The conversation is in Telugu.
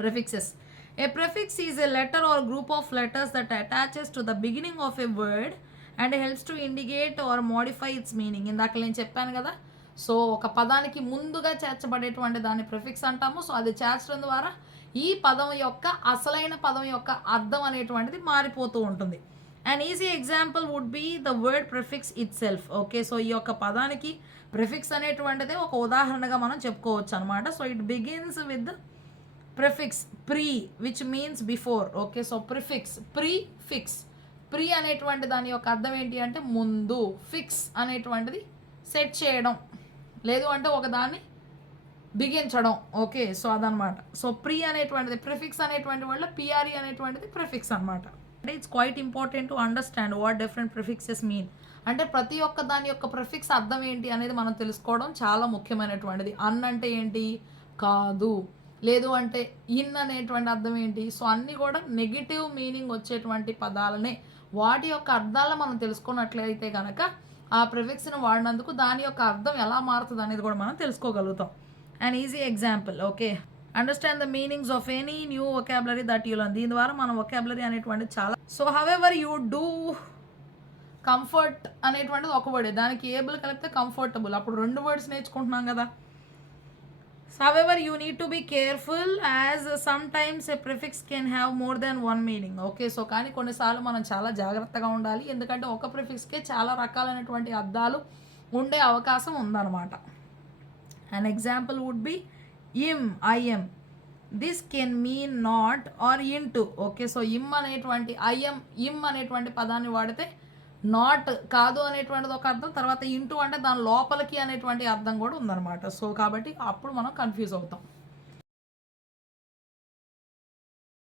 Prefixes. A prefix is a letter or group of letters that attaches to the beginning of a word and helps to indicate or modify its meaning. ఇందాక నేను చెప్పాను కదా, సో ఒక పదానికి ముందుగా చేర్చబడేటువంటి దాన్ని ప్రిఫిక్స్ అంటాము. సో అది చేర్చడం ద్వారా ఈ పదం యొక్క అసలైన పదం యొక్క అర్థం అనేటువంటిది మారిపోతూ ఉంటుంది. And easy example would be the word prefix itself. Okay, so ఈ యొక్క పదానికి ప్రిఫిక్స్ అనేటువంటిది ఒక ఉదాహరణగా మనం చెప్పుకోవచ్చు అనమాట. So it begins with prefix pre which means before. Okay, so prefix prefix, pre అనేటువంటి దాని యొక్క అర్థం ఏంటి అంటే ముందు, ఫిక్స్ అనేటువంటిది సెట్ చేయడం, లేదు అంటే ఒకదాన్ని బిగించడం. ఓకే, సో అదనమాట. సో ప్రీ అనేటువంటిది ప్రిఫిక్స్ అనేటువంటి వల్ల పిఆర్ఈ అనేటువంటిది ప్రిఫిక్స్ అనమాట. అంటే it's quite important to understand what different prefixes mean. అంటే ప్రతి ఒక్క దాని యొక్క ప్రిఫిక్స్ అర్థం ఏంటి అనేది మనం తెలుసుకోవడం చాలా ముఖ్యమైనటువంటిది. అన్ అంటే ఏంటి, కాదు, లేదు అంటే ఇన్ అనేటువంటి అర్థం ఏంటి. సో అన్నీ కూడా నెగిటివ్ మీనింగ్ వచ్చేటువంటి పదాలనే వాటి యొక్క అర్థాలను మనం తెలుసుకున్నట్లయితే కనుక ఆ ప్రిఫిక్స్ని వాడినందుకు దాని యొక్క అర్థం ఎలా మారుతుంది అనేది కూడా మనం తెలుసుకోగలుగుతాం. And easy example, okay, understand the meanings of any new vocabulary that you learn. దీని ద్వారా మనం వొకాబులరీ అనేటువంటిది చాలా. So however you do, comfort అనేటువంటిది ఒక వర్డ్, దానికి ఏబుల్ కలిపితే కంఫర్టబుల్, అప్పుడు 2 వర్డ్స్ నేర్చుకుంటున్నాం కదా. However, you need to be careful as sometimes a prefix can have more than one meaning. Okay, so కానీ కొన్నిసార్లు మనం చాలా జాగ్రత్తగా ఉండాలి, ఎందుకంటే ఒక ప్రిఫిక్స్కే చాలా రకాలైనటువంటి అర్థాలు ఉండే అవకాశం ఉందన్నమాట. An example would be im. This can mean not or into. Okay, so im అనేటువంటి పదాన్ని వాడితే నాట్ కాదు అనేటువంటిది ఒక అర్థం, తర్వాత ఇంటూ అంటే దాని లోపలికి అనేటువంటి అర్థం కూడా ఉందన్నమాట. సో కాబట్టి అప్పుడు మనం కన్ఫ్యూజ్ అవుతాం.